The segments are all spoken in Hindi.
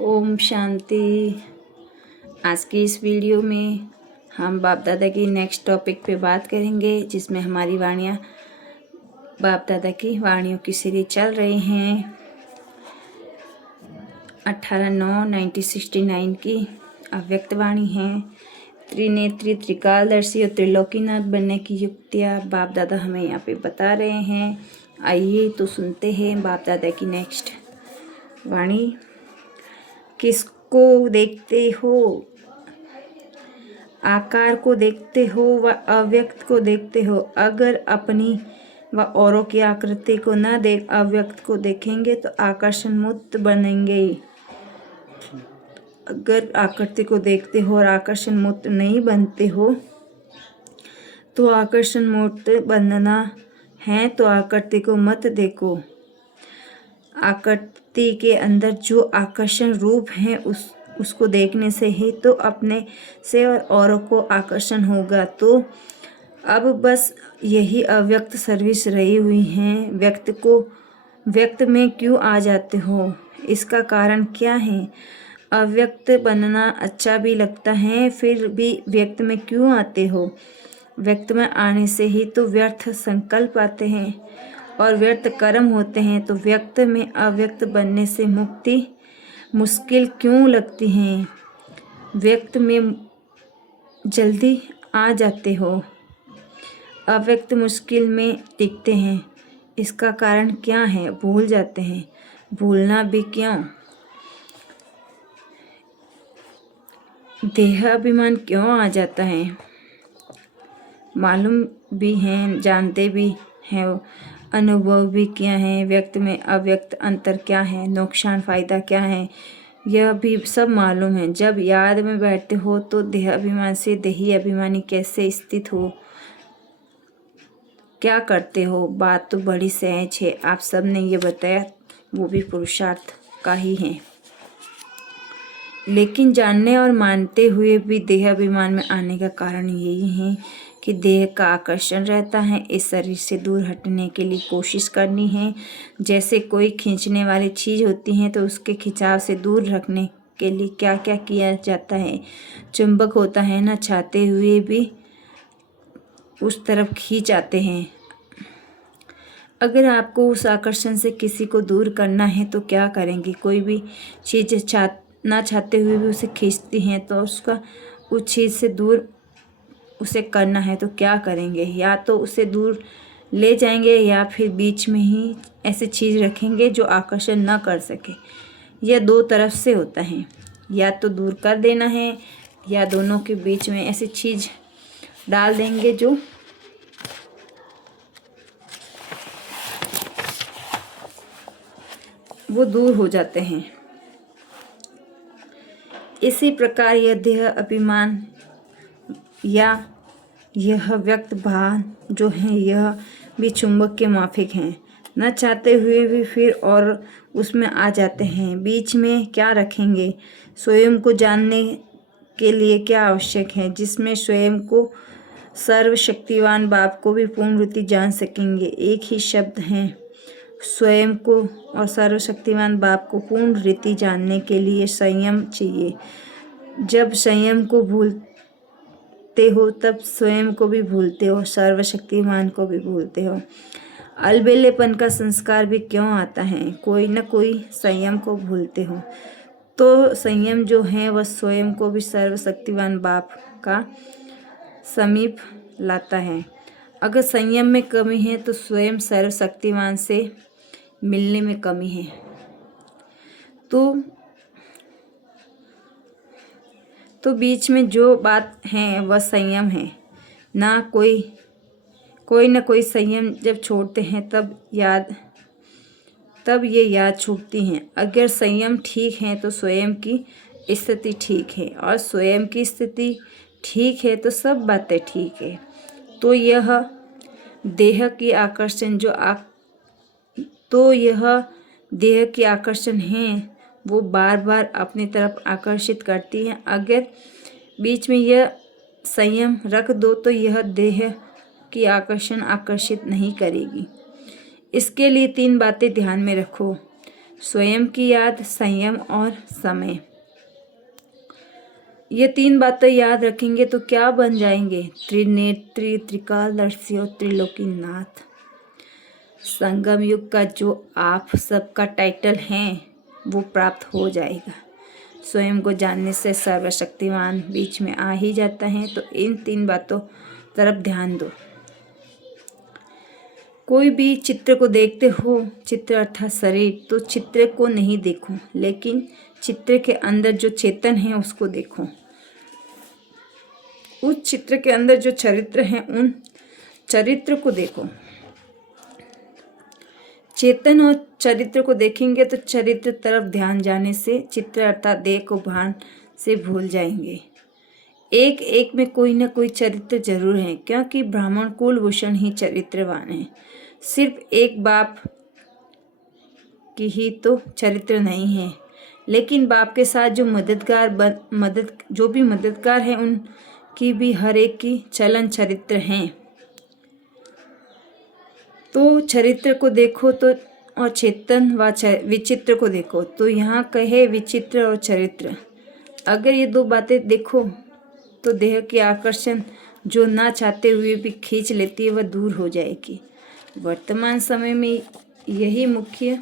ओम शांति। आज की इस वीडियो में हम बाप दादा की नेक्स्ट टॉपिक पे बात करेंगे, जिसमें हमारी वाणियाँ बाप दादा की वाणियों की सीरीज चल रही हैं। 18/9/1969 की अव्यक्त वाणी हैं। त्रिनेत्री, त्रिकालदर्शी और त्रिलोकीनाथ बनने की युक्तियाँ बाप दादा हमें यहाँ पे बता रहे हैं। आइए तो सुनते हैं बाप दादा की नेक्स्ट वाणी। किसको देखते हो? आकार को देखते हो व अव्यक्त को देखते हो। अगर अपनी व औरों की आकृति को न देख अव्यक्त को देखेंगे तो आकर्षण मुक्त बनेंगे। अगर आकृति को देखते हो और आकर्षण मुक्त नहीं बनते हो तो आकर्षण मुक्त बनना है तो आकृति को मत देखो। आकृति के अंदर जो आकर्षण रूप है उसको देखने से ही तो अपने से और औरों को आकर्षण होगा। तो अब बस यही अव्यक्त सर्विस रही हुई है। व्यक्त में क्यों आ जाते हो? इसका कारण क्या है? अव्यक्त बनना अच्छा भी लगता है, फिर भी व्यक्त में क्यों आते हो? व्यक्त में आने से ही तो व्यर्थ संकल्प आते हैं और व्यर्थ कर्म होते हैं। तो व्यक्त में अव्यक्त बनने से मुक्ति मुश्किल क्यों लगती है? व्यक्त में जल्दी आ जाते हो, अव्यक्त मुश्किल में टिकते हैं। इसका कारण क्या है? भूल जाते हैं। भूलना भी क्यों? देह अभिमान क्यों आ जाता है? मालूम भी हैं, जानते भी हैं, अनुभव भी किया है। व्यक्त में अव्यक्त अंतर क्या है, नुकसान फायदा क्या है, यह भी सब मालूम है। जब याद में बैठते हो तो देह अभिमान से देही अभिमानी कैसे स्थित हो, क्या करते हो? बात तो बड़ी सहज है। आप सब ने ये बताया, वो भी पुरुषार्थ का ही है। लेकिन जानने और मानते हुए भी देह अभिमान में आने का कारण यही है कि देह का आकर्षण रहता है। इस शरीर से दूर हटने के लिए कोशिश करनी है। जैसे कोई खींचने वाली चीज़ होती है तो उसके खिंचाव से दूर रखने के लिए क्या क्या किया जाता है। चुंबक होता है ना, चाहते हुए भी उस तरफ खींच आते हैं। अगर आपको उस आकर्षण से किसी को दूर करना है तो क्या करेंगे? कोई भी चीज़ ना चाहते हुए भी उसे खींचती हैं तो उसका उस चीज़ से दूर उसे करना है तो क्या करेंगे? या तो उसे दूर ले जाएंगे या फिर बीच में ही ऐसी चीज़ रखेंगे जो आकर्षण ना कर सके। यह दो तरफ से होता है, या तो दूर कर देना है या दोनों के बीच में ऐसी चीज़ डाल देंगे जो वो दूर हो जाते हैं। इसी प्रकार यह देह अभिमान या यह व्यक्त भान जो है, यह भी चुंबक के माफिक हैं। न चाहते हुए भी फिर और उसमें आ जाते हैं। बीच में क्या रखेंगे? स्वयं को जानने के लिए क्या आवश्यक है, जिसमें स्वयं को सर्वशक्तिवान बाप को भी पूर्ण रीति जान सकेंगे। एक ही शब्द है। स्वयं को और सर्वशक्तिवान बाप को पूर्ण रीति जानने के लिए संयम चाहिए। जब संयम को भूलते हो तब स्वयं को भी भूलते हो, सर्वशक्तिमान को भी भूलते हो। अलबेलेपन का संस्कार भी क्यों आता है? कोई न कोई संयम को भूलते हो। तो संयम जो है वह स्वयं को भी सर्वशक्तिवान बाप का समीप लाता है। अगर संयम में कमी है तो स्वयं सर्वशक्तिमान से मिलने में कमी है। तो बीच में जो बात है वह संयम है ना। कोई न कोई संयम जब छोड़ते हैं तब ये याद छूटती हैं। अगर संयम ठीक है तो स्वयं की स्थिति ठीक है, और स्वयं की स्थिति ठीक है तो सब बातें ठीक है। तो यह देह की आकर्षण है वो बार बार अपनी तरफ आकर्षित करती है। अगर बीच में यह संयम रख दो तो यह देह की आकर्षण आकर्षित नहीं करेगी। इसके लिए 3 बातें ध्यान में रखो। स्वयं की याद, संयम और समय। ये 3 बातें याद रखेंगे तो क्या बन जाएंगे? त्रिनेत्री, त्रिकालदर्शी और त्रिलोकीनाथ। संगम युग का जो आप सबका टाइटल है वो प्राप्त हो जाएगा। स्वयं को जानने से सर्वशक्तिमान बीच में आ ही जाता है। तो इन 3 बातों तरफ ध्यान दो। कोई भी चित्र को देखते हो, चित्र अर्थात शरीर, तो चित्र को नहीं देखो, लेकिन चित्र के अंदर जो चेतन है उसको देखो। उस चित्र के अंदर जो चरित्र हैं उन चरित्र को देखो। चेतन और चरित्र को देखेंगे तो चरित्र तरफ ध्यान जाने से चित्र अर्थात देह को भान से भूल जाएंगे। एक एक में कोई ना कोई चरित्र जरूर है, क्योंकि ब्राह्मण कुलभूषण ही चरित्रवान है। सिर्फ एक बाप की ही तो चरित्र नहीं है, लेकिन बाप के साथ जो मददगार हैं उनकी भी हर एक की चलन चरित्र हैं। तो चरित्र को देखो तो और चेतन व विचित्र को देखो। तो यहाँ कहे विचित्र और चरित्र, अगर ये 2 बातें देखो तो देह की आकर्षण जो ना चाहते हुए भी खींच लेती है वह दूर हो जाएगी। वर्तमान समय में यही मुख्य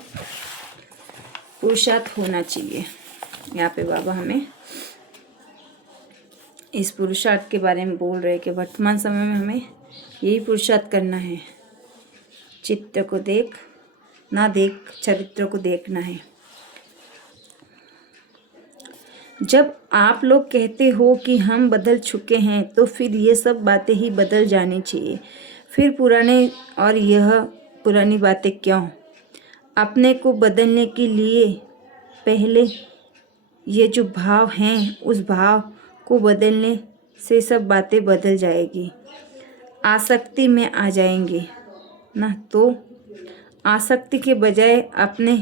पुरुषार्थ होना चाहिए। यहाँ पे बाबा हमें इस पुरुषार्थ के बारे में बोल रहे हैं कि वर्तमान समय में हमें यही पुरुषार्थ करना है। चित्र को ना देख चरित्र को देखना है। जब आप लोग कहते हो कि हम बदल चुके हैं तो फिर ये सब बातें ही बदल जानी चाहिए। फिर पुरानी बातें क्यों? अपने को बदलने के लिए पहले ये जो भाव हैं उस भाव को बदलने से सब बातें बदल जाएगी। आसक्ति में आ जाएंगे ना, तो आसक्ति के बजाय अपने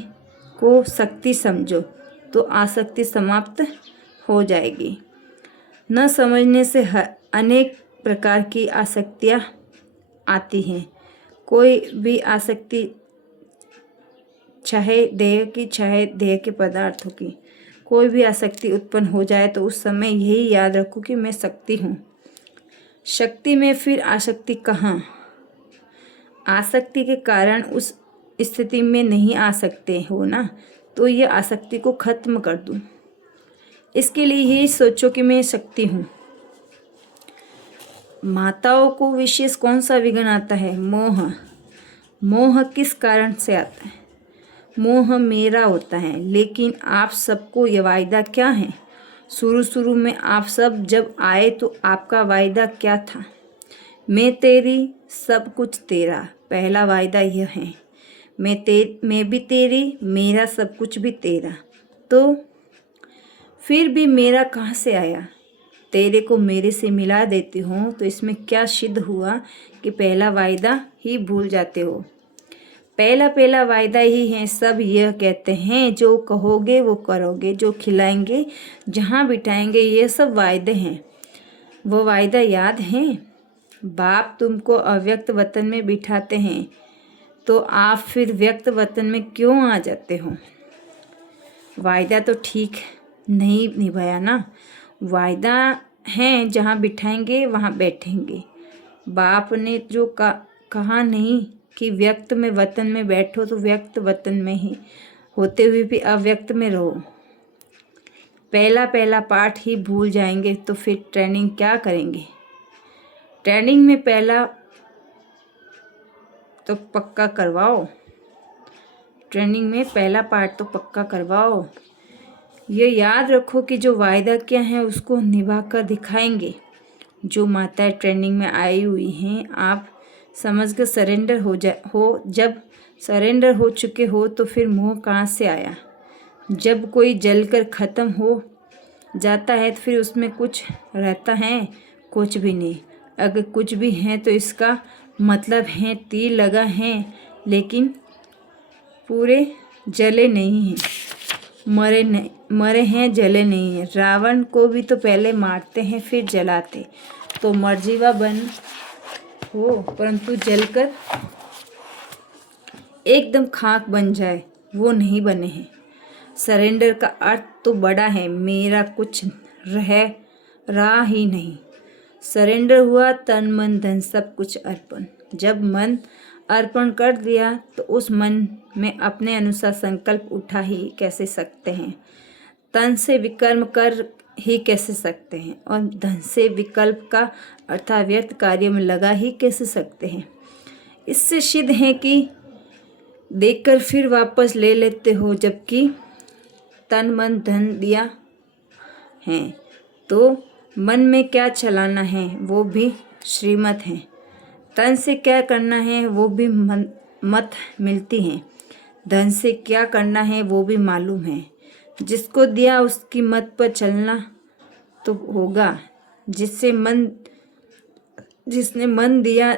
को शक्ति समझो तो आसक्ति समाप्त हो जाएगी। न समझने से अनेक प्रकार की आसक्तियाँ आती हैं। कोई भी आसक्ति चाहे देह की चाहे देह के पदार्थों की, कोई भी आसक्ति उत्पन्न हो जाए तो उस समय यही याद रखो कि मैं शक्ति हूँ। शक्ति में फिर आसक्ति कहाँ? आसक्ति के कारण उस स्थिति में नहीं आ सकते हो ना, तो ये आसक्ति को खत्म कर दूँ। इसके लिए यही सोचो कि मैं शक्ति हूँ। माताओं को विशेष कौन सा विघ्न आता है? मोह। मोह किस कारण से आता है? मोह मेरा होता है। लेकिन आप सबको ये वायदा क्या है? शुरू में आप सब जब आए तो आपका वायदा क्या था? मैं तेरी, सब कुछ तेरा। पहला वायदा यह है, मैं भी तेरी, मेरा सब कुछ भी तेरा। तो फिर भी मेरा कहाँ से आया? तेरे को मेरे से मिला देती हूँ, तो इसमें क्या सिद्ध हुआ कि पहला वायदा ही भूल जाते हो? पहला वायदा ही है। सब यह कहते हैं जो कहोगे वो करोगे, जो खिलाएंगे जहाँ बिठाएंगे, ये सब वायदे हैं। वो वायदा याद हैं? बाप तुमको अव्यक्त वतन में बिठाते हैं तो आप फिर व्यक्त वतन में क्यों आ जाते हो? वायदा तो ठीक नहीं निभाया ना। वायदा हैं जहाँ बिठाएंगे वहाँ बैठेंगे। बाप ने जो कहा नहीं कि व्यक्त में वतन में बैठो, तो व्यक्त वतन में ही होते हुए भी अव्यक्त में रहो। पहला पाठ ही भूल जाएंगे तो फिर ट्रेनिंग क्या करेंगे? ट्रेनिंग में पहला तो पक्का करवाओ। ट्रेनिंग में पहला पार्ट तो पक्का करवाओ। ये याद रखो कि जो वायदा किया है उसको निभा कर दिखाएंगे। जो माताएं ट्रेनिंग में आई हुई हैं, आप समझ कर सरेंडर हो। जब सरेंडर हो चुके हो तो फिर मोह कहाँ से आया? जब कोई जलकर ख़त्म हो जाता है तो फिर उसमें कुछ रहता है? कुछ भी नहीं। अगर कुछ भी है तो इसका मतलब है तीर लगा है, लेकिन पूरे जले नहीं हैं, मरे हैं, जले नहीं हैं। रावण को भी तो पहले मारते हैं फिर जलाते, तो मरजीवा बन हो, परंतु जलकर एकदम खाक बन जाए वो नहीं बने हैं। सरेंडर का अर्थ तो बड़ा है, मेरा कुछ रहा ही नहीं। सरेंडर हुआ तन मन धन सब कुछ अर्पण। जब मन अर्पण कर दिया तो उस मन में अपने अनुसार संकल्प उठा ही कैसे सकते हैं, तन से विकर्म कर ही कैसे सकते हैं, और धन से विकल्प का अर्थात व्यर्थ कार्य में लगा ही कैसे सकते हैं। इससे सिद्ध है कि देकर फिर वापस ले लेते हो, जबकि तन मन धन दिया है तो मन में क्या चलाना है वो भी श्रीमत है, तन से क्या करना है वो भी मत मिलती है, धन से क्या करना है वो भी मालूम है। जिसको दिया उसकी मत पर चलना तो होगा। जिसने मन दिया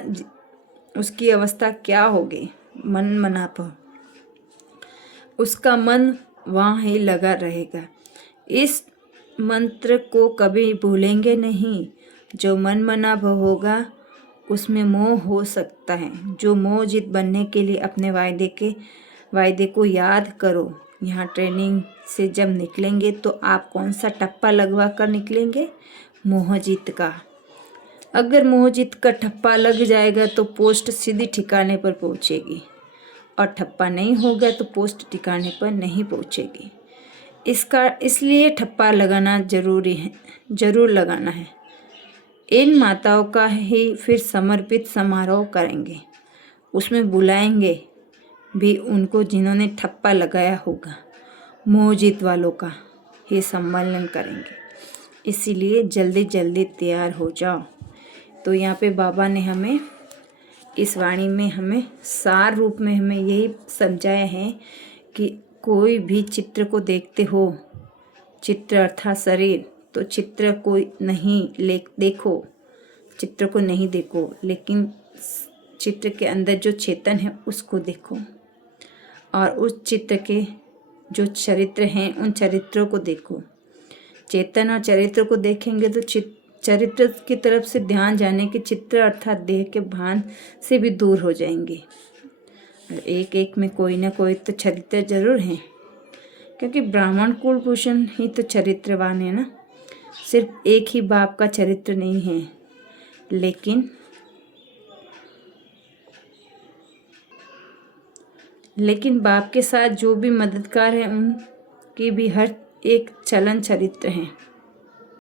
उसकी अवस्था क्या होगी, मन मना पर उसका मन वहाँ ही लगा रहेगा। इस मंत्र को कभी भूलेंगे नहीं। जो मन मना भव होगा उसमें मोह हो सकता है। जो मोह जित बनने के लिए अपने वायदे को याद करो। यहाँ ट्रेनिंग से जब निकलेंगे तो आप कौन सा ठप्पा लगवा कर निकलेंगे? मोहजीत का। अगर मोहजीत का ठप्पा लग जाएगा तो पोस्ट सीधी ठिकाने पर पहुँचेगी, और ठप्पा नहीं होगा तो पोस्ट ठिकाने पर नहीं पहुँचेगी। इसलिए ठप्पा लगाना जरूर लगाना है। इन माताओं का ही फिर समर्पित समारोह करेंगे। उसमें बुलाएंगे भी उनको जिन्होंने ठप्पा लगाया होगा। मोहजीत वालों का ही सम्मेलन करेंगे। इसीलिए जल्दी जल्दी तैयार हो जाओ। तो यहाँ पे बाबा ने हमें इस वाणी में हमें सार रूप में हमें यही समझाया है कि कोई भी चित्र को देखते हो, चित्र अर्थात शरीर, तो चित्र को नहीं देखो, चित्र को नहीं देखो, लेकिन चित्र के अंदर जो चेतन है उसको देखो, और उस चित्र के जो चरित्र हैं उन चरित्रों को देखो। चेतन और चरित्र को देखेंगे तो चरित्र की तरफ से ध्यान जाने के चित्र अर्थात देह के भान से भी दूर हो जाएंगे। एक एक में कोई ना कोई तो चरित्र जरूर हैं, क्योंकि ब्राह्मण कुलभूषण ही तो चरित्रवान है ना। सिर्फ एक ही बाप का चरित्र नहीं है, लेकिन बाप के साथ जो भी मददगार हैं उनकी भी हर एक चलन चरित्र हैं।